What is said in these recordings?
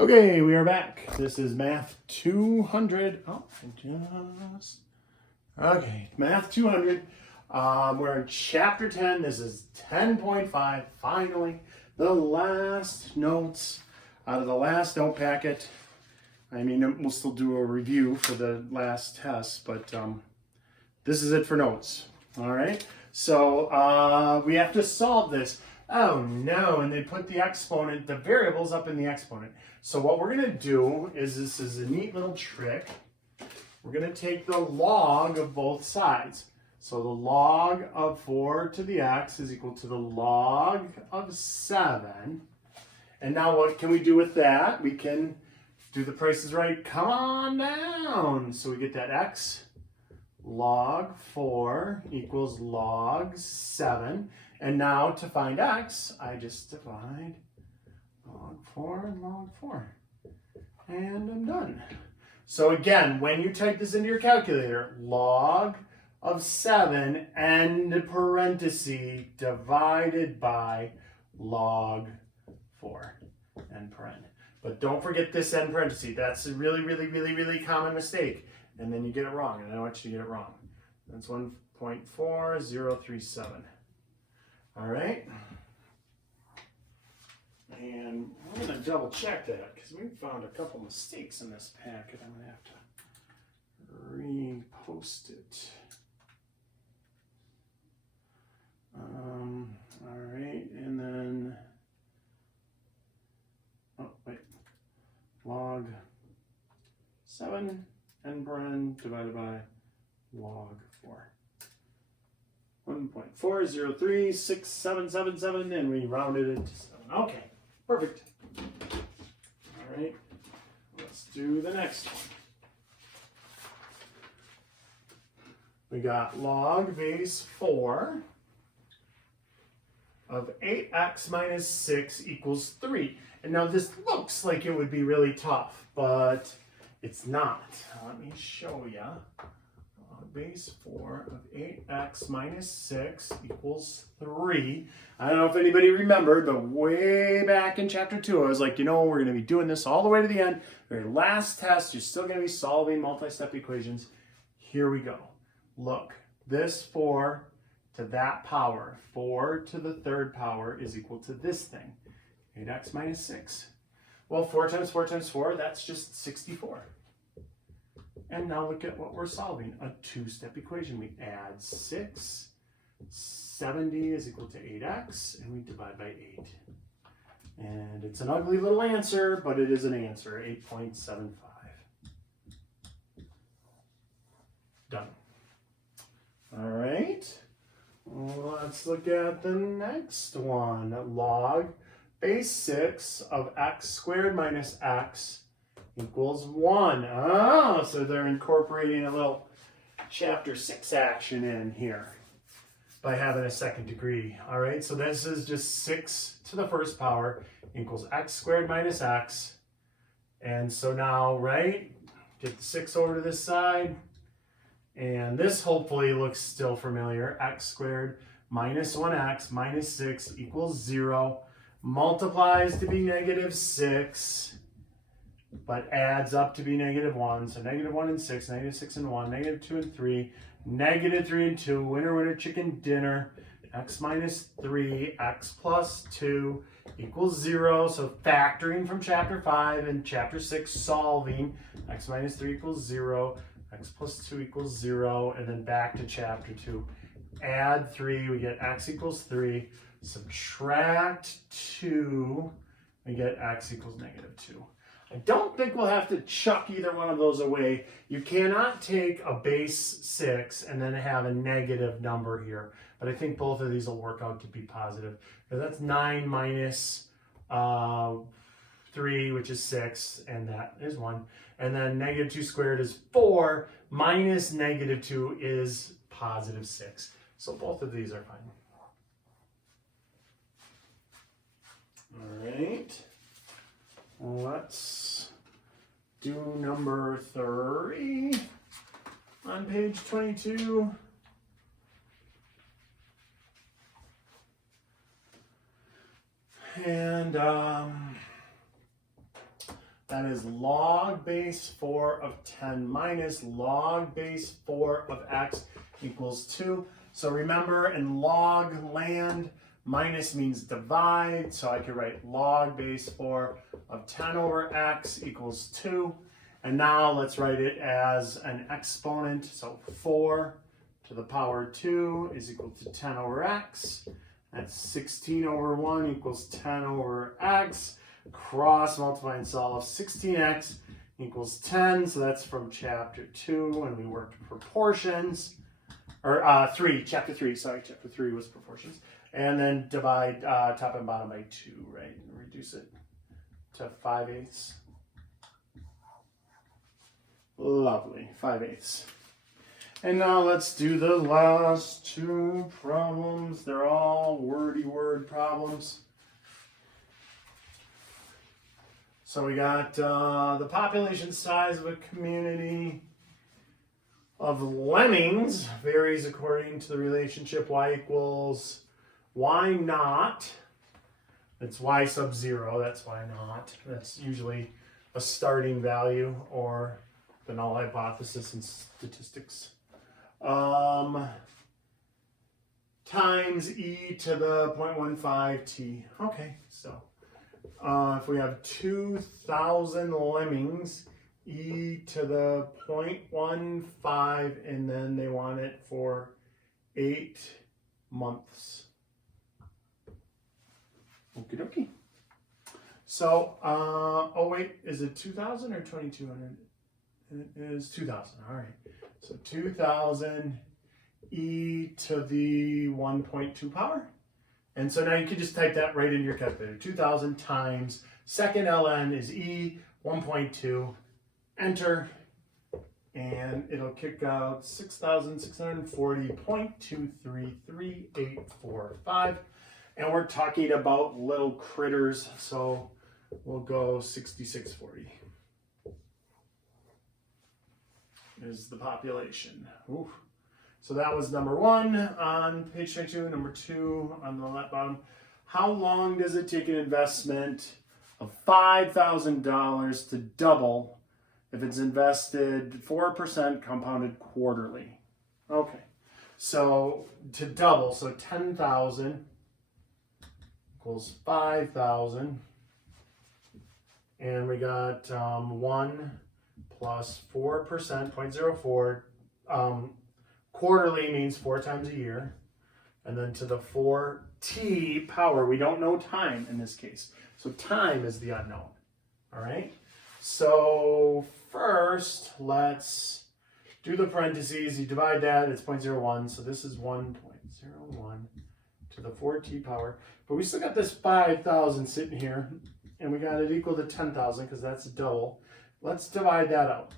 Okay, we are back. This is Math 200. Math 200. We're in Chapter 10. This is 10.5. Finally, the last notes out of the last note packet. I mean, we'll still do a review for the last test, but this is it for notes. All right. So we have to solve this. Oh no, and they put the exponent, the variables up in the exponent. So what we're gonna do is, this is a neat little trick. We're gonna take the log of both sides. So the log of 4 to the x is equal to the log of 7. And now what can we do with that? We can do the Price is Right, come on down. So we get that x log 4 equals log 7. And now to find x, I just divide log 4 and log 4. And I'm done. So again, when you type this into your calculator, log of 7 end parenthesis divided by log 4 end paren. But don't forget this end parenthesis. That's a really common mistake. And then you get it wrong, and I don't want you to get it wrong. That's 1.4037. All right. And I'm going to double check that because we found a couple mistakes in this packet. I'm going to have to repost it. All right, and then, oh wait, log 7 end paren divided by log 4. 1.40367777, and we rounded it to 7. Okay, perfect. All right, let's do the next one. We got log base 4 of 8x minus 6 equals 3. And now this looks like it would be really tough, but it's not. Let me show you. Base 4 of 8x minus 6 equals 3. I don't know if anybody remembered, but way back in chapter 2, I was like, you know, we're going to be doing this all the way to the end. Very last test, you're still going to be solving multi-step equations. Here we go. Look, this 4 to that power, 4 to the third power is equal to this thing, 8x minus 6. Well, 4 times 4 times 4, that's just 64. And now look at what we're solving, a two-step equation. We add 6, 70 is equal to 8x, and we divide by 8. And it's an ugly little answer, but it is an answer, 8.75. Done. All right, let's look at the next one. Log base 6 of x squared minus x equals 1. Oh, so they're incorporating a little chapter 6 action in here by having a second degree. All right, so this is just 6 to the first power equals x squared minus x. And so now, right, get the 6 over to this side. And this hopefully looks still familiar. X squared minus 1x minus 6 equals 0. Multiplies to be negative 6. But adds up to be negative 1. So negative 1 and 6, negative 6 and 1, negative 2 and 3, negative 3 and 2, winner, winner, chicken dinner, x minus 3, x plus 2 equals 0. So factoring from chapter 5 and chapter 6, solving, x minus 3 equals 0, x plus 2 equals 0, and then back to chapter 2. Add 3, we get x equals 3, subtract 2, we get x equals negative 2. I don't think we'll have to chuck either one of those away. You cannot take a base 6 and then have a negative number here. But I think both of these will work out to be positive. Because that's 9 minus 3, which is 6, and that is 1. And then negative 2 squared is 4, minus negative 2 is positive 6. So both of these are fine. All right. Let's do number 3 on page 22. And That is log base 4 of 10 minus log base 4 of x equals 2. So remember, in log land, minus means divide. So I could write log base 4 of 10 over x equals 2. And now let's write it as an exponent. So 4 to the power 2 is equal to 10 over x. That's 16 over 1 equals 10 over x. Cross multiply and solve. 16x equals 10. So that's from chapter 2 when we worked proportions. Or chapter 3. Sorry, chapter 3 was proportions. And then divide top and bottom by 2, right? And reduce it to 5/8. Lovely, 5/8. And now let's do the last two problems. They're all wordy word problems. So we got the population size of a community of lemmings varies according to the relationship y equals y naught. It's y sub 0, that's y naught. That's usually a starting value or the null hypothesis in statistics. Times e to the 0.15 t. Okay, so if we have 2,000 lemmings, e to the 0.15, and then they want it for 8 months. Okie dokie. So, oh wait, is it 2,000 or 2,200? It is 2,000, all right. So 2,000 e to the 1.2 power. And so now you can just type that right in your calculator. 2,000 times second ln is e, 1.2, enter, and it'll kick out 6,640.233845. And we're talking about little critters, so we'll go 6640 is the population. Ooh. So that was number 1 on page 22, number 2 on the left bottom. How long does it take an investment of $5,000 to double if it's invested 4% compounded quarterly? Okay, so to double, so 10,000 equals 5,000, and we got 1 plus 4%, 0.04. Quarterly means 4 times a year, and then to the 4t power, we don't know time in this case. So time is the unknown, all right? So first, let's do the parentheses. You divide that, it's 0.01, so this is 1.01 to the 4t power. But we still got this 5,000 sitting here, and we got it equal to 10,000 because that's double. Let's divide that out.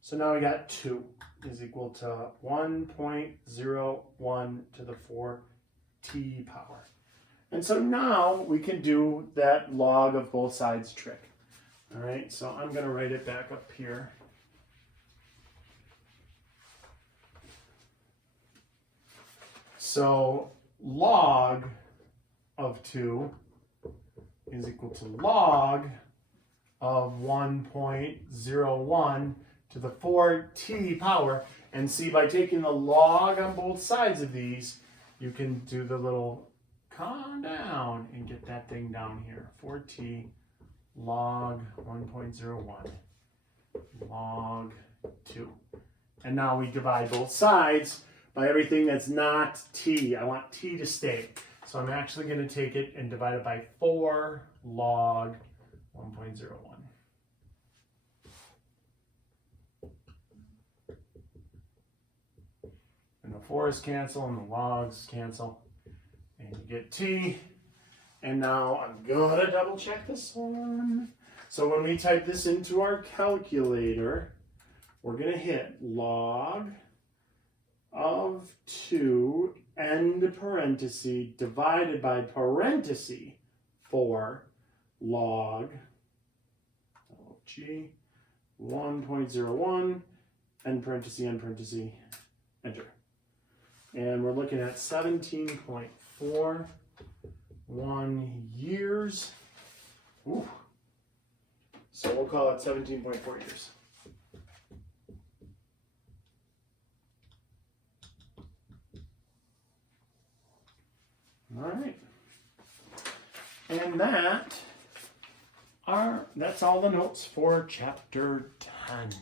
So now we got 2 is equal to 1.01 to the 4t power. And so now we can do that log of both sides trick. All right, so I'm going to write it back up here. So log of 2 is equal to log of 1.01 to the 4t power. And see, by taking the log on both sides of these, you can do the little calm down and get that thing down here. 4t log 1.01 log 2. And now we divide both sides by everything that's not t. I want t to stay. So I'm actually going to take it and divide it by 4 log 1.01. And the 4's cancel and the logs cancel. And you get t. And now I'm going to double check this one. So when we type this into our calculator, we're going to hit log of 2 end parenthesis divided by parenthesis 4 log g 1.01 end parenthesis enter. And we're looking at 17.4 1 years. Ooh. So we'll call it 17.4 years. All right. And that's all the notes for chapter 10.